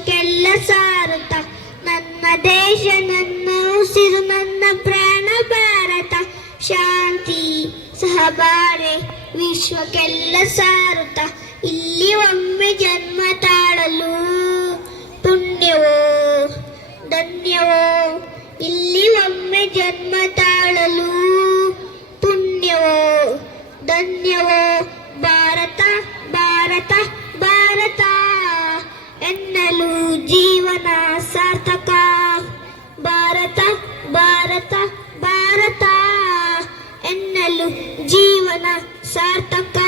ವಿಶ್ವಕ್ಕೆಲ್ಲ ಸಾರುತ್ತ ನನ್ನ ದೇಶ ನನ್ನ ಉಸಿರು ನನ್ನ ಪ್ರಾಣ ಭಾರತ ಶಾಂತಿ ಸಹಬಾಳ್ವೆ ವಿಶ್ವಕ್ಕೆಲ್ಲ ಸಾರುತ್ತ ಇಲ್ಲಿ ಒಮ್ಮೆ ಜನ್ಮ ತಾಳಲು ಪುಣ್ಯವೋ ಧನ್ಯವೋ ಇಲ್ಲಿ ಒಮ್ಮೆ ಜನ್ಮ ತಾಳಲು ಪುಣ್ಯವೋ ಧನ್ಯವೋ ಭಾರತ ಭಾರತ ಭಾರತ ಎನ್ನಲು ಜೀವನ ಸಾರ್ಥಕ ಭಾರತ ಭಾರತ ಭಾರತ ಎನ್ನಲು ಜೀವನ ಸಾರ್ಥಕ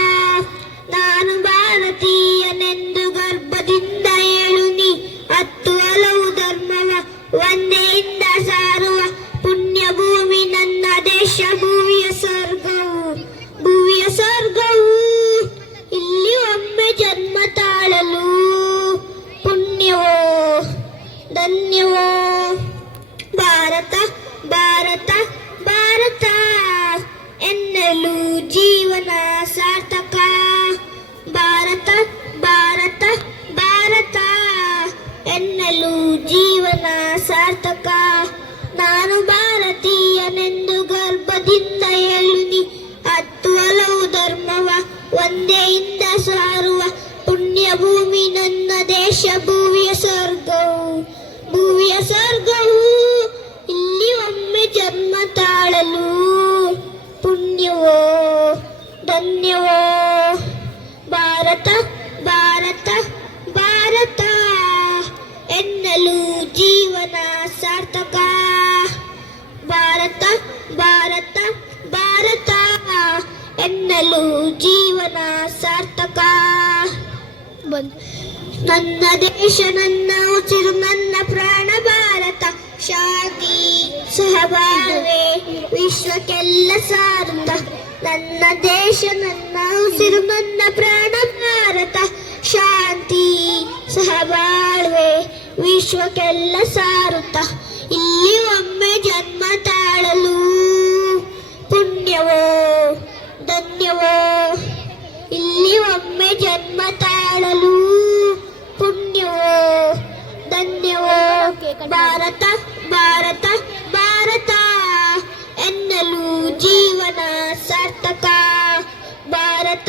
ನಾನು ಭಾರತೀಯನೆಂದು ಗರ್ಭದಿಂದ ಹೇಳುನಿ ಹತ್ತು ಹಲವು ಧರ್ಮವ ಒಂದೆಯಿಂದ ಸಾರುವ ಪುಣ್ಯ ಭೂಮಿ ನನ್ನ ದೇಶ ಭೂಮಿಯ ಸ್ವರ್ಗವು ಇಲ್ಲಿ ಒಮ್ಮೆ ಜನ್ಮ ತಾಳಲು ಪುಣ್ಯವೋ ಧನ್ಯವೋ ಭಾರತ ಭಾರತ ಭಾರತ ಎನ್ನಲು ಜೀವನ ಸಾರ್ಥಕ ಭಾರತ ಭಾರತ ಭಾರತ ಎನ್ನಲು ಜೀವನ ಸಾರ್ಥಕ ನಾನು ಭಾರತೀಯನೆಂದು ಗರ್ಭದಿಂದ ಹೇಳುನಿ ಹತ್ತು ಹಲವು ಧರ್ಮವ ಒಂದೆಯಿಂದ ಸಾರುವ ಪುಣ್ಯ ಭೂಮಿ ನನ್ನ ದೇಶ ಭೂಮಿಯ ಸ್ವರ್ಗವು ಇಲ್ಲಿ ಒಮ್ಮೆ ಜನ್ಮ ತಾಳಲು ಪುಣ್ಯವೋ ಧನ್ಯವೋ ಭಾರತ ಭಾರತ ಭಾರತ ಎನ್ನಲು ಜೀವನ ಸಾರ್ಥಕ ಭಾರತ ಭಾರತ ಭಾರತ ಎನ್ನಲು ಜೀವನ ಸಾರ್ಥಕ ನನ್ನ ದೇಶ ನನ್ನ ಉಸಿರು ನನ್ನ ಪ್ರಾಣ ಭಾರತ ಶಾಂತಿ ಸಹಬಾಳ್ವೆ ವಿಶ್ವಕ್ಕೆಲ್ಲ ಸಾರುತ್ತ ನನ್ನ ದೇಶ ನನ್ನ ಉಸಿರು ನನ್ನ ಪ್ರಾಣ ಭಾರತ ಶಾಂತಿ ಸಹಬಾಳ್ವೆ ವಿಶ್ವಕ್ಕೆಲ್ಲ ಸಾರುತ್ತ ಇಲ್ಲಿ ಒಮ್ಮೆ ಜನ್ಮ ತಾಳಲು ಪುಣ್ಯವೋ ಧನ್ಯವೋ ಇಲ್ಲಿ ಒಮ್ಮೆ ಜನ್ಮ ತಾಳಲು ಪುಣ್ಯವೋ ಧನ್ಯವೋ ಭಾರತ ಭಾರತ ಭಾರತ ಎನ್ನಲು ಜೀವನ ಸಾರ್ಥಕ ಭಾರತ